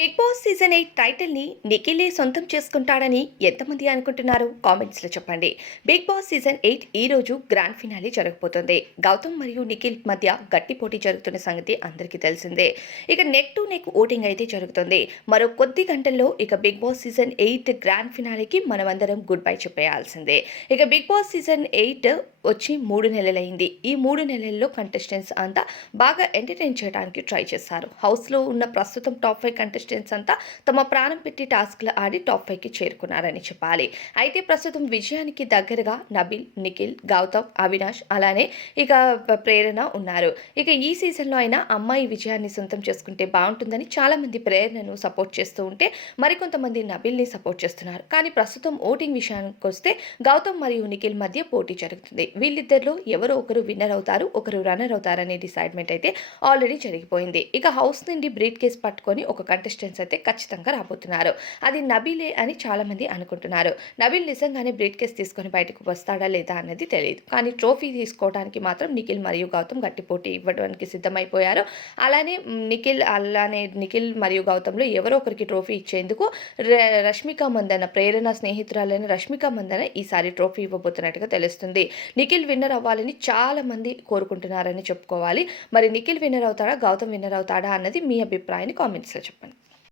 Big boss season 8 టైటిల్‌ని నిఖిలే సొంతం చేసుకుంటాడని ఎంతమంది అనుకుంటున్నారు? కామెంట్స్‌లో చెప్పండి. బిగ్ బాస్ సీజన్ 8 ఈరోజు గ్రాండ్ ఫినాలే జరగబోతోంది. గౌతమ్ మరియు నిఖిల్ మధ్య గట్టి పోటీ జరుగుతున్న సంగతి అందరికీ తెలిసిందే. ఇక నెక్ టు నెక్ ఓటింగ్ అయితే జరుగుతుంది. మరో కొద్ది గంటల్లో ఇక బిగ్ బాస్ సీజన్ 8 గ్రాండ్ ఫినాలేకి మనమందరం గుడ్ బై చెప్పేయాల్సిందే. ఇక బిగ్ బాస్ సీజన్ 8 వచ్చి 3 నెలలైంది. ఈ 3 నెలల్లో కంటెస్టెంట్స్ అంతా బాగా ఎంటర్‌టైన్ చేయడానికి ట్రై చేశారు. హౌస్‌లో ఉన్న ప్రస్తుతం టాప్ 5 కంటెస్టెంట్స్ అంతా తమ ప్రాణం పెట్టి టాస్క్‌లు ఆడి టాప్ 5కి చేరుకున్నారని చెప్పాలి. అయితే ప్రస్తుతం విజయానికి దగ్గరగా నబీల్, నిఖిల్, గౌతమ్, అవినాష్ అలానే ఇక ప్రేరణ ఉన్నారు. ఇక ఈ సీజన్‌లో అయినా అమ్మాయి విజయాన్ని సొంతం చేసుకుంటే బావుంటుందని చాలామంది ప్రేరణను సపోర్ట్ చేస్తూ ఉంటే, మరికొంతమంది నబీల్‌ని సపోర్ట్ చేస్తున్నారు. కానీ ప్రస్తుతం ఓటింగ్ విషయానికొస్తే గౌతమ్ మరియు నిఖిల్ మధ్య పోటీ జరుగుతుంది. వీళ్ళిద్దరిలో ఎవరో ఒకరు విన్నర్ అవుతారు, ఒకరు రన్నర్ అవుతారనే డిసైడ్‌మెంట్ అయితే ఆల్రెడీ జరిగిపోయింది. ఇక హౌస్ నుండి బ్రీఫ్ కేస్ పట్టుకొని ఒక కంటెస్టెంట్స్ అయితే ఖచ్చితంగా రాబోతున్నారు. అది నబీలే అని చాలామంది అనుకుంటున్నారు. నబీల్ నిజంగానే బ్రీఫ్ కేస్ తీసుకొని బయటకు వస్తాడా లేదా అన్నది తెలీదు. కానీ ట్రోఫీ తీసుకోవడానికి మాత్రం నిఖిల్ మరియు గౌతమ్ గట్టి పోటీ ఇవ్వడానికి సిద్ధమైపోయారు. నిఖిల్ మరియు గౌతమ్‌లో ఎవరో ఒకరికి ట్రోఫీ ఇచ్చేందుకు ర రష్మిక మందన ప్రేరణ స్నేహితురాలైన రష్మిక మందన ఈసారి ట్రోఫీ ఇవ్వబోతున్నట్టుగా తెలుస్తుంది. నిఖిల్ విన్నర్ అవ్వాలని చాలా మంది కోరుకుంటున్నారని చెప్పుకోవాలి. మరి నిఖిల్ విన్నర్ అవుతాడా? గౌతమ్ విన్నర్ అవుతాడా? అన్నది మీ అభిప్రాయాన్ని కామెంట్స్‌లో చెప్పండి.